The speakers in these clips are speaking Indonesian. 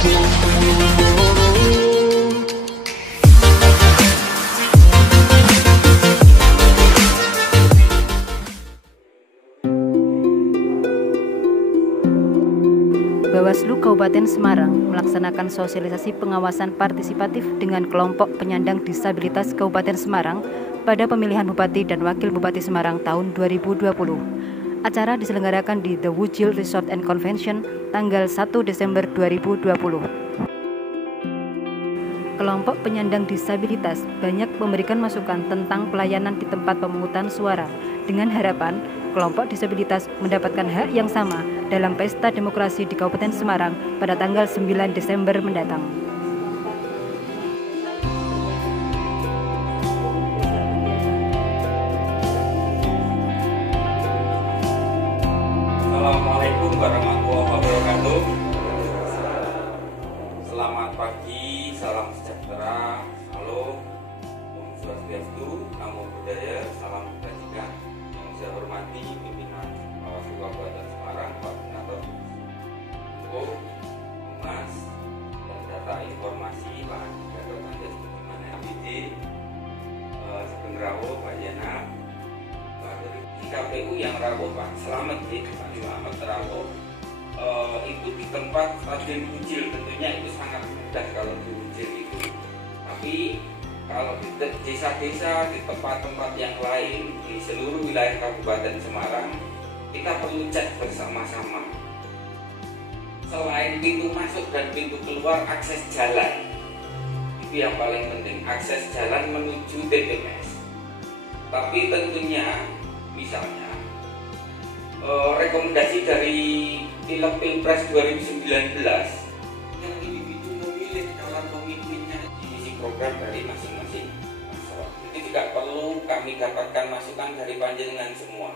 Bawaslu Kabupaten Semarang melaksanakan sosialisasi pengawasan partisipatif dengan kelompok penyandang disabilitas Kabupaten Semarang pada pemilihan Bupati dan Wakil Bupati Semarang tahun 2020. Acara diselenggarakan di The Wujil Resort and Convention tanggal 1 Desember 2020. Kelompok penyandang disabilitas banyak memberikan masukan tentang pelayanan di tempat pemungutan suara dengan harapan kelompok disabilitas mendapatkan hak yang sama dalam pesta demokrasi di Kabupaten Semarang pada tanggal 9 Desember mendatang. Assalamualaikum warahmatullahi wabarakatuh. Selamat pagi, salam sejahtera, halo, Om Swastiastu, Namo Buddhaya, salam kebajikan. Yang saya hormati pimpinan Bawaslu Kabupaten Semarang, Pak Senator Info, Humas, dan Data Informasi, Pak Gatot Andes Budiman MPD, Sebendrawo, Pak Yana, Pak dari KPU yang rawuh, Pak Selamat, Pak Selamat rawuh. Itu di tempat Stadion Wujil, tentunya itu sangat mudah kalau di Wujil itu. Tapi kalau di desa-desa, di tempat-tempat yang lain di seluruh wilayah Kabupaten Semarang, kita perlu cek bersama-sama. Selain pintu masuk dan pintu keluar, akses jalan itu yang paling penting, akses jalan menuju TPS. Tapi tentunya misalnya rekomendasi dari Pilpres 2019 yang individu memilih calon pemimpinnya di isi program dari masing-masing paslon. Itu juga perlu kami dapatkan masukan dari panjenengan semua.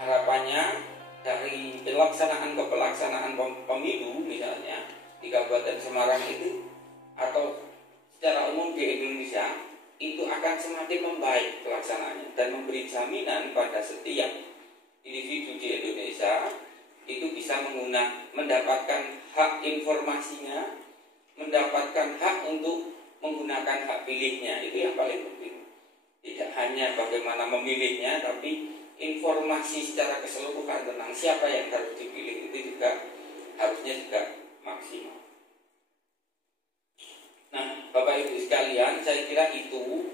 Harapannya dari pelaksanaan ke pelaksanaan pemilu misalnya di Kabupaten Semarang itu atau secara umum di Indonesia itu akan semakin membaik pelaksanaannya dan memberi jaminan pada setiap individu di Indonesia itu bisa mendapatkan hak informasinya, mendapatkan hak untuk menggunakan hak pilihnya. Itu yang paling penting. Tidak hanya bagaimana memilihnya, tapi informasi secara keseluruhan tentang siapa yang harus dipilih itu juga harusnya juga maksimal. Nah, Bapak Ibu sekalian, saya kira itu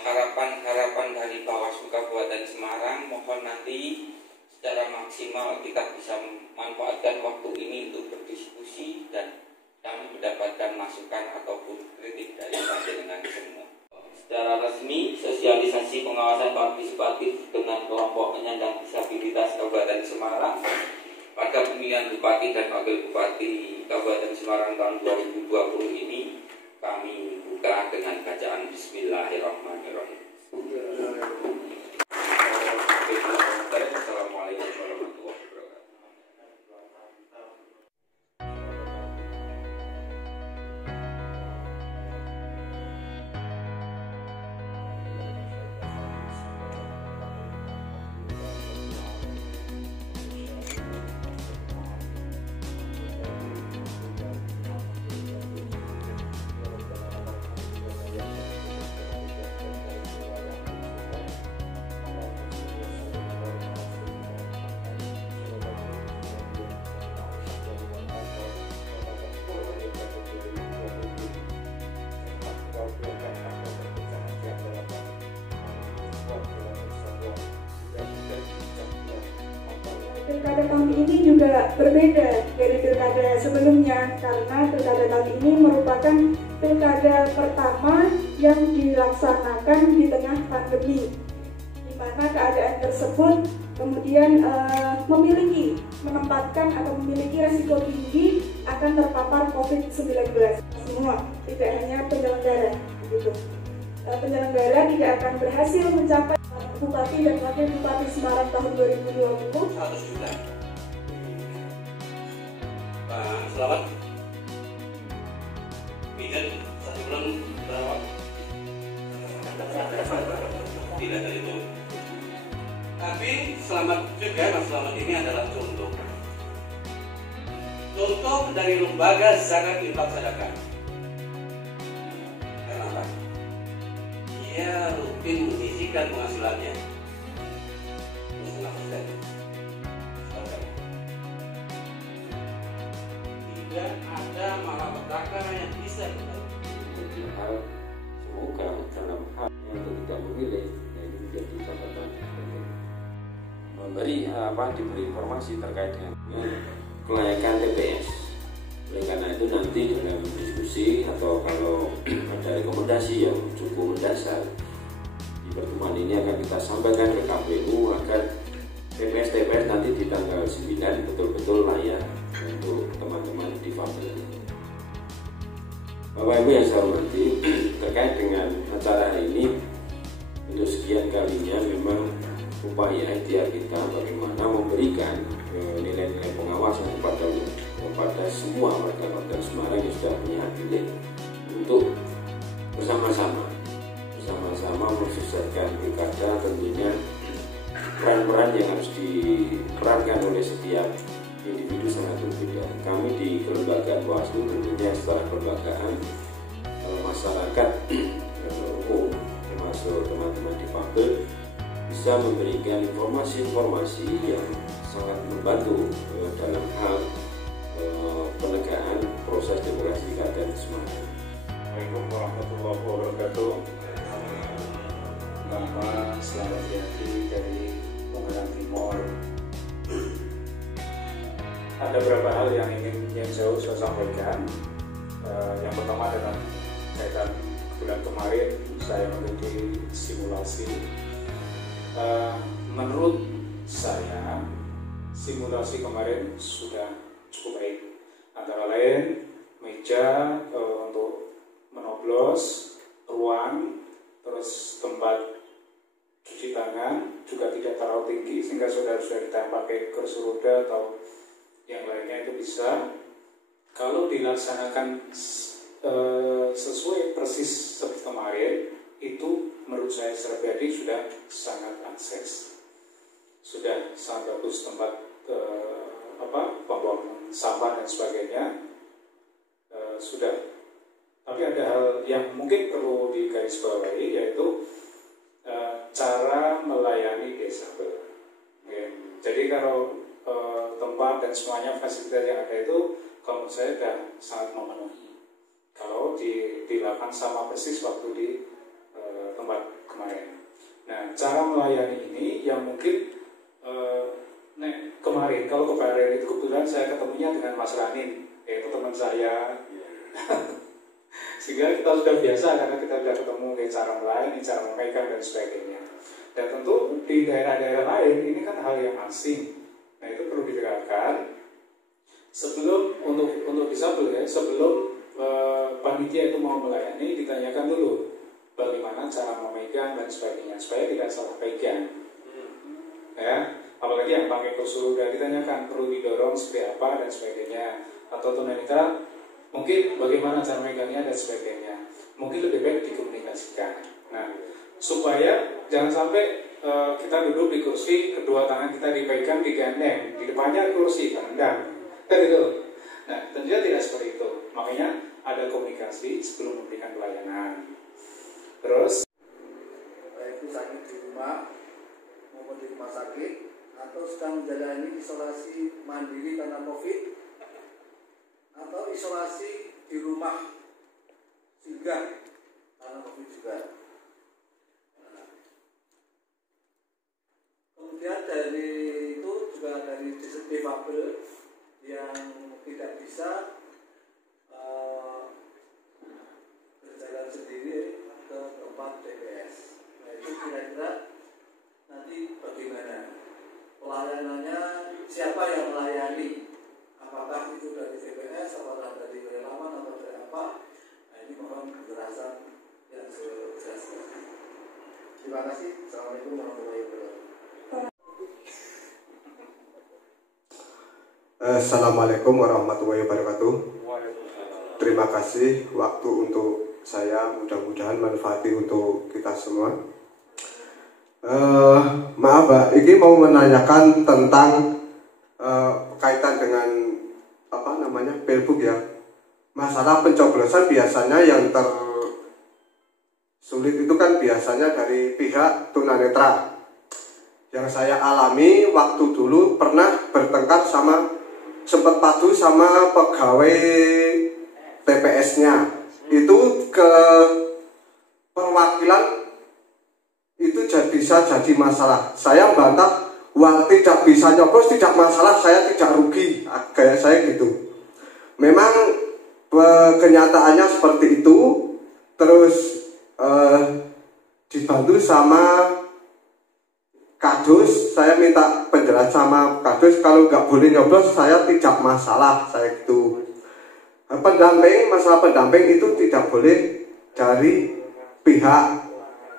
harapan-harapan dari Bawaslu Kabupaten Semarang. Mohon nanti secara maksimal kita bisa memanfaatkan waktu ini untuk berdiskusi dan kami mendapatkan masukan ataupun kritik dari panjenengan semua. Secara resmi, sosialisasi pengawasan partisipatif dengan kelompok penyandang disabilitas Kabupaten Semarang pada pemilihan Bupati dan Wakil Bupati Kabupaten Semarang tahun 2020 ini kami buka dengan bacaan Bismillahirrahmanirrahim. Assalamualaikum warahmatullahi wabarakatuh. Pilkada tahun ini juga berbeda dari pilkada sebelumnya karena pilkada tahun ini merupakan pilkada pertama yang dilaksanakan di tengah pandemi, di mana keadaan tersebut kemudian menempatkan atau memiliki resiko tinggi akan terpapar COVID-19 semua, tidak hanya penyelenggara. Gitu. Penyelenggara tidak akan berhasil mencapai Bupati dan Wakil Bupati Semarang tahun 2020 100 juta. Pak Selamat. Bidan satu bulan berapa? Tidak ada itu. Tapi Selamat juga, Mas Selamat ini adalah contoh. Contoh dari lembaga zakat infak sedekah. Kenapa? Dia rutin menyisihkan penghasilannya 2,5%. Tidak ada malapetaka yang bisa kita semoga dalam hal yang tidak memilih, ini menjadi catatan diberi informasi terkait dengan kelayakan TPS. Oleh karena itu nanti dalam diskusi atau kalau ada rekomendasi yang cukup mendasar di pertemuan ini akan kita sampaikan ke KPU agar TPS nanti di tanggal 9 betul-betul layak untuk teman-teman difabel. Bapak Ibu yang saya hormati, terkait dengan acara hari ini untuk sekian kalinya memang upaya ikhtiar kita bagaimana memberikan nilai-nilai pengawasan kepada semua warga Semarang yang sudah punya hak pilih untuk bersama-sama mensukseskan pilkada. Tentunya peran-peran yang harus diperankan oleh setiap individu sangat berbeda. Kami di kelembagaan Bawaslu tentunya setelah kelembagaan masyarakat umum termasuk teman-teman difabel bisa memberikan informasi-informasi yang sangat membantu dalam hal penegakan proses demokrasi Kabupaten Semarang. Assalamualaikum warahmatullahi wabarakatuh. Nama Selamat Yati dari Pengarang Timur. Ada beberapa hal yang saya sampaikan. Yang pertama adalah kaitan bulan kemarin saya mengikuti simulasi. Menurut saya simulasi kemarin sudah cukup baik. Antara lain meja untuk menoblos, ruang, terus tempat cuci tangan juga tidak terlalu tinggi sehingga saudara-saudara pakai kursi roda atau yang lainnya itu bisa. Kalau dilaksanakan sesuai persis seperti kemarin, itu menurut saya secara pribadi sudah sangat akses, sudah sangat bagus tempat pembuangan sampah dan sebagainya sudah. Tapi ada hal yang mungkin perlu digarisbawahi, yaitu cara melayani disabel. Jadi kalau tempat dan semuanya fasilitas yang ada itu kalau menurut saya sudah sangat memenuhi kalau dilakukan sama persis waktu di tempat kemarin. Nah, cara melayani ini yang mungkin kalau kemarin itu kebetulan saya ketemunya dengan Mas Ranin, yaitu teman saya. Sehingga kita sudah biasa karena kita sudah ketemu cara melayani, cara memegang dan sebagainya. Dan tentu di daerah-daerah lain ini kan hal yang asing. Nah, itu perlu diterapkan sebelum untuk disabel ya, sebelum panitia itu mau melayani, ditanyakan dulu bagaimana cara memegang dan sebagainya supaya tidak salah pegang. Ya, apalagi yang pakai kursi roda ditanyakan perlu didorong seperti apa dan sebagainya, atau tunanetra mungkin bagaimana cara megangnya dan sebagainya. Mungkin lebih baik dikomunikasikan. Nah, supaya jangan sampai kita duduk di kursi, kedua tangan kita dipegang, digandeng, di depannya kursi, tendang, kan itu. Nah, tentunya tidak seperti itu. Makanya ada komunikasi sebelum memberikan pelayanan. Terus, baik itu sakit di rumah maupun di rumah sakit atau sedang menjalani isolasi mandiri karena COVID atau isolasi di rumah singgah karena COVID juga. Kemudian dari itu juga dari difabel yang tidak bisa berjalan sendiri ke tempat TPS. Nah, itu kira-kira nanti bagaimana pelayanannya, siapa yang melayani, apakah itu dari TPS, apakah dari relawan, atau dari apa. Nah, ini mohon penjelasan yang jelas. Terima kasih. Assalamualaikum warahmatullahi wabarakatuh. Assalamualaikum warahmatullahi wabarakatuh. Terima kasih waktu untuk saya, mudah-mudahan manfaati untuk kita semua. Maaf Pak, ini mau menanyakan tentang kaitan dengan Pilbuk ya. Masalah pencoblosan biasanya yang tersulit itu kan biasanya dari pihak tunanetra. Yang saya alami waktu dulu pernah bertengkar sempat padu sama pegawai TPS-nya. Itu ke perwakilan itu bisa jadi masalah. Saya bantah, wah tidak bisa nyoblos tidak masalah, saya tidak rugi. Kayak saya gitu. Memang kenyataannya seperti itu. Terus dibantu sama Kadus, saya minta penjelasan sama Kadus kalau nggak boleh nyoblos saya tidak masalah, saya gitu. Masalah pendamping itu tidak boleh dari pihak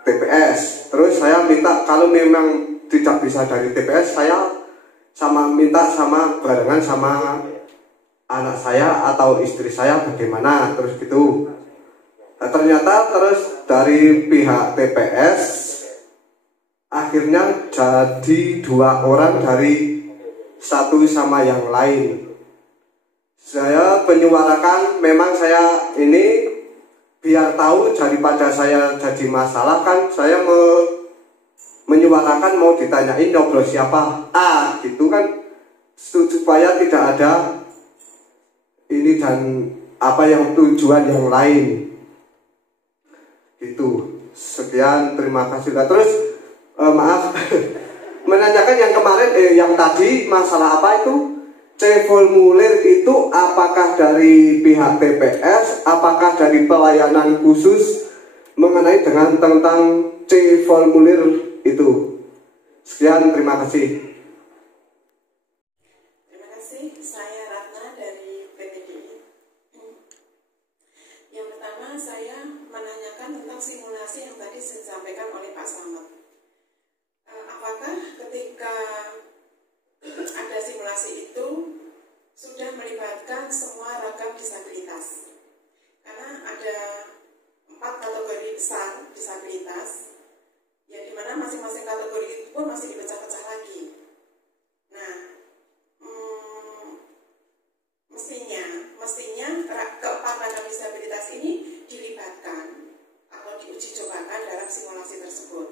TPS. Terus saya minta kalau memang tidak bisa dari TPS, saya minta barengan sama anak saya atau istri saya bagaimana, terus gitu. Nah, ternyata terus dari pihak TPS akhirnya jadi 2 orang dari satu sama yang lain. Saya menyuarakan, memang saya ini biar tahu daripada saya jadi masalah kan, saya menyuarakan mau ditanyain nyoblos siapa, gitu kan, supaya tidak ada ini dan yang tujuan yang lain gitu. Sekian, terima kasih. Terus maaf menanyakan yang kemarin yang tadi masalah apa itu C formulir itu apakah dari pihak TPS, apakah dari pelayanan khusus mengenai tentang C formulir itu. Sekian, terima kasih. Terima kasih. Saya Ratna dari PTDI. Yang pertama saya menanyakan tentang simulasi yang tadi disampaikan oleh Pak Slamet. Apakah ketika ada simulasi itu sudah melibatkan semua ragam disabilitas? Karena ada 4 kategori besar disabilitas, yang dimana masing-masing kategori itu pun masih dipecah-pecah lagi. Nah, mestinya keempat ragam disabilitas ini dilibatkan atau diuji cobakan dalam simulasi tersebut,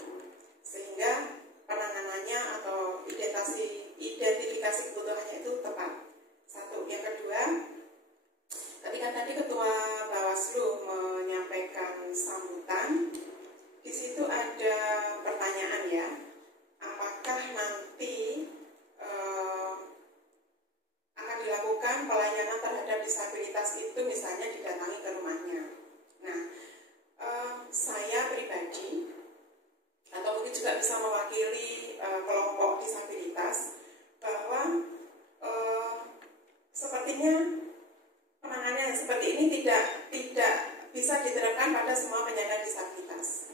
sehingga penanganannya atau identifikasi kebutuhannya itu tepat. Satu. Yang kedua, ketika tadi Ketua Bawaslu menyampaikan sambutan, di situ ada pertanyaan ya, apakah nanti akan dilakukan pelayanan terhadap disabilitas itu misalnya didatangi ke rumahnya. Nah, saya pribadi atau mungkin juga bisa mewakili kelompok disabilitas bahwa sepertinya penanganan seperti ini tidak bisa diterapkan pada semua penyandang disabilitas.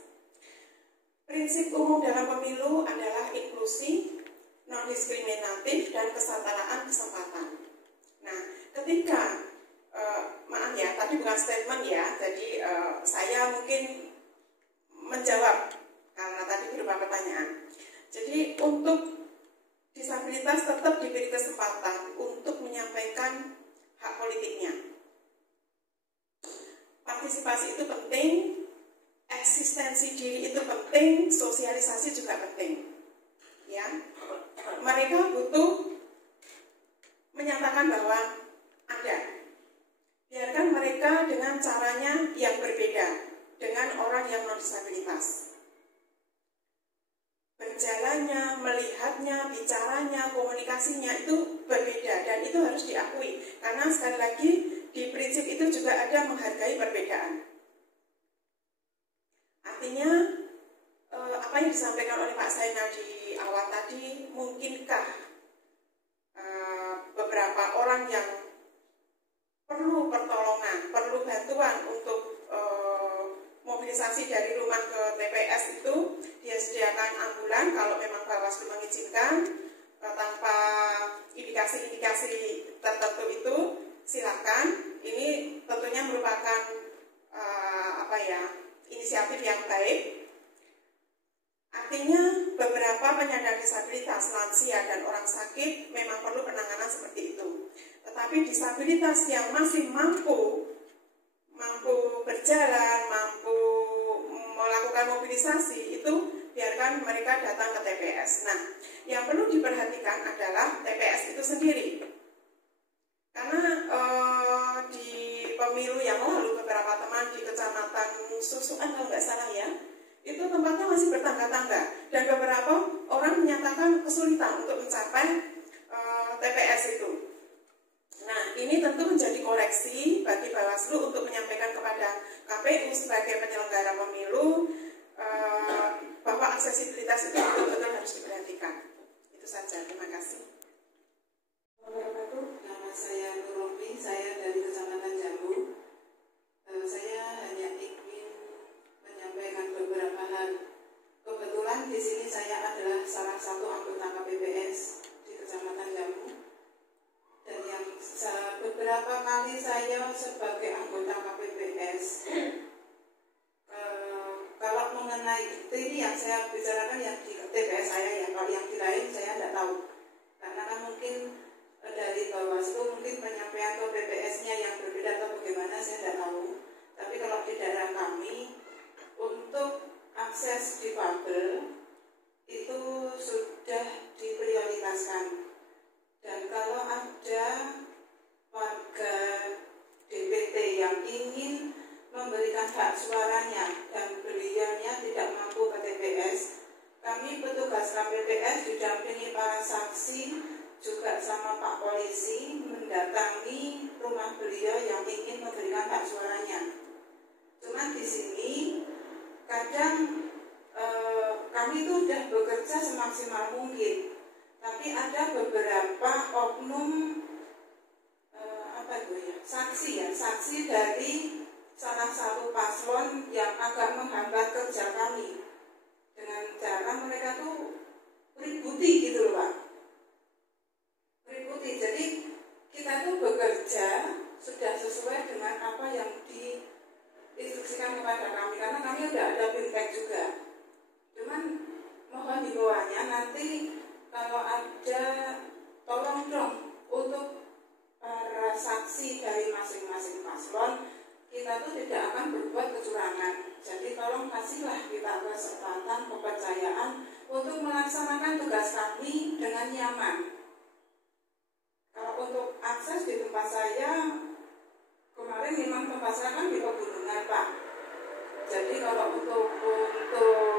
Prinsip umum dalam pemilu adalah inklusi, non-diskriminatif, dan kesetaraan kesempatan. Nah, ketika maaf ya, tadi bukan statement ya, jadi saya mungkin menjawab karena tadi berupa pertanyaan. Jadi untuk disabilitas tetap diberi kesempatan untuk menyampaikan hak politiknya. Partisipasi itu penting, eksistensi diri itu penting, sosialisasi juga penting. Ya, mereka butuh menyatakan bahwa ada. Biarkan mereka dengan caranya yang berbeda dengan orang yang non-disabilitas. Berjalannya, melihatnya, bicaranya, komunikasinya itu berbeda dan itu harus diakui. Karena sekali lagi di prinsip itu juga ada menghargai perbedaan. Artinya apa yang disampaikan oleh Pak Zainal di awal tadi, mungkinkah beberapa orang yang perlu pertolongan, perlu bantuan untuk mobilisasi dari rumah ke TPS itu disediakan ambulan kalau memang Bawaslu mengizinkan, tanpa indikasi-indikasi tertentu itu silakan. Ini tentunya merupakan inisiatif yang baik. Artinya beberapa penyandang disabilitas, lansia dan orang sakit memang perlu penanganan seperti itu. Tetapi Tapi disabilitas yang masih mampu berjalan, mampu melakukan mobilisasi, itu biarkan mereka datang ke TPS. Nah, yang perlu diperhatikan adalah TPS itu sendiri. Karena di pemilu yang lalu beberapa teman di Kecamatan Susuan kalau nggak salah ya, itu tempatnya masih bertangga-tangga dan beberapa orang menyatakan kesulitan untuk mencapai TPS itu. Nah, ini tentu menjadi koreksi bagi Bawaslu untuk menyampaikan kepada KPU sebagai penyelenggara pemilu bahwa aksesibilitas itu betul-betul harus diperhatikan. Itu saja, terima kasih. Nama saya Nurrobi, saya dari Kecamatan Jambu. Saya hanya ingin menyampaikan beberapa hal. Kebetulan di sini saya adalah salah satu anggota KPPS di Kecamatan Jambu. Dan yang beberapa kali saya sebagai anggota KPPS, kalau mengenai ini yang saya bicarakan yang di TPS saya ya, kalau yang di lain saya tidak tahu. Karena kan mungkin dari Bawaslu mungkin penyampaian ke PPS-nya yang berbeda atau bagaimana saya tidak tahu. Tapi kalau di daerah kami untuk akses difabel itu sudah diprioritaskan. Dan kalau ada warga DPT yang ingin memberikan hak suaranya dan beliaunya tidak mampu ke TPS, kami petugas KPPS didampingi para saksi juga sama Pak Polisi mendatangi rumah beliau yang ingin memberikan hak suaranya. Cuma di sini kadang kami itu sudah bekerja semaksimal mungkin, tapi ada beberapa oknum saksi dari salah satu paslon yang agak menghambat kerja kami dengan cara mereka tuh ributi gitu loh Pak. Ributi, jadi kita tuh bekerja sudah sesuai dengan apa yang diinstruksikan kepada kami, karena kami udah ada fintech juga. Cuman mohon himbauannya nanti kalau ada, tolong dong untuk para saksi dari masing-masing paslon, kita tuh tidak akan berbuat kecurangan. Jadi tolong kasihlah kita kesempatan, kepercayaan untuk melaksanakan tugas kami dengan nyaman. Kalau untuk akses di tempat saya, kemarin memang tempat saya kan di pegunungan Pak. Jadi kalau untuk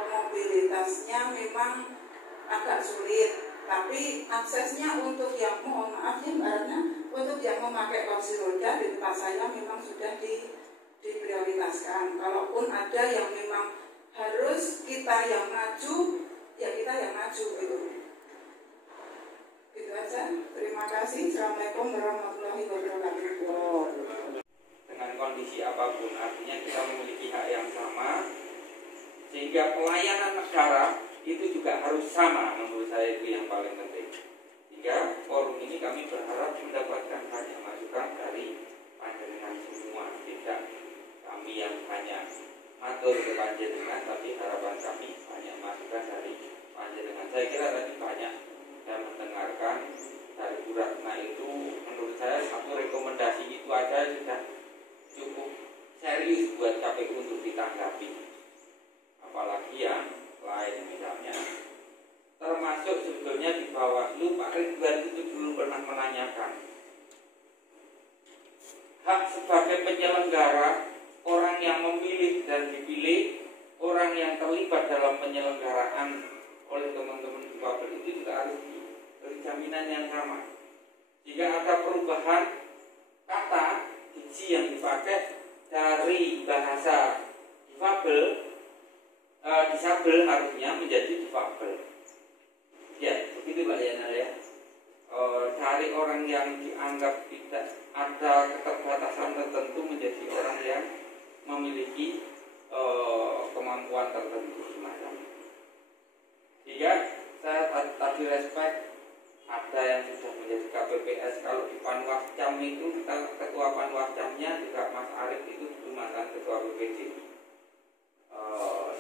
mobilitasnya memang agak sulit. Tapi aksesnya untuk yang, mohon maaf ya Mbaknya, untuk yang memakai kursi roda di tempat saya memang sudah diprioritaskan. Kalaupun ada yang memang harus kita yang maju, ya kita yang maju gitu. Itu aja. Terima kasih. Assalamualaikum warahmatullahi wabarakatuh. Dengan kondisi apapun, artinya kita memiliki hak yang sama, sehingga pelayanan negara itu juga harus sama. Menurut saya itu yang paling penting. Sehingga forum ini kami berharap mendapatkan banyak masukan dari panjenengan semua, tidak kami yang hanya matur ke panjenengan, tapi harapan kami banyak masukan dari panjenengan. Saya kira tadi banyak saya mendengarkan dari Bu Ratna itu, menurut saya satu rekomendasi itu aja sudah cukup serius buat KPU untuk ditanggapi. Apalagi yang lain misalnya, termasuk sebetulnya di Bawaslu Pak Ridwan itu dulu pernah menanyakan hak sebagai penyelenggara, orang yang memilih dan dipilih, orang yang terlibat dalam penyelenggaraan oleh teman-teman difabel itu juga harus diberi jaminan yang sama. Jika ada perubahan kata diksi yang dipakai dari bahasa difabel, disabel harusnya menjadi difabel. Ya, begitu Pak Yana ya. Cari orang yang dianggap tidak ada keterbatasan tertentu menjadi orang yang memiliki kemampuan tertentu semacam itu. Jika saya tadi respect ada yang sudah menjadi KPPS, kalau di Panwascam itu ketua Panwascamnya juga Mas Arief itu dulu mantan ketua BPD.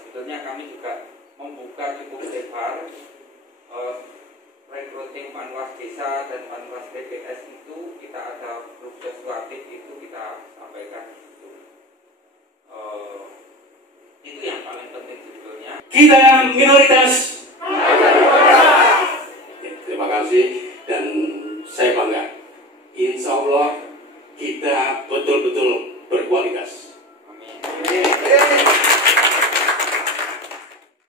Sebetulnya kami juga membuka cukup lebar recruiting panwas desa dan panwas TPS itu kita ada fluktuatif itu kita sampaikan itu yang paling penting sebetulnya. Kita minoritas. Terima kasih dan saya bangga. Insya Allah kita betul-betul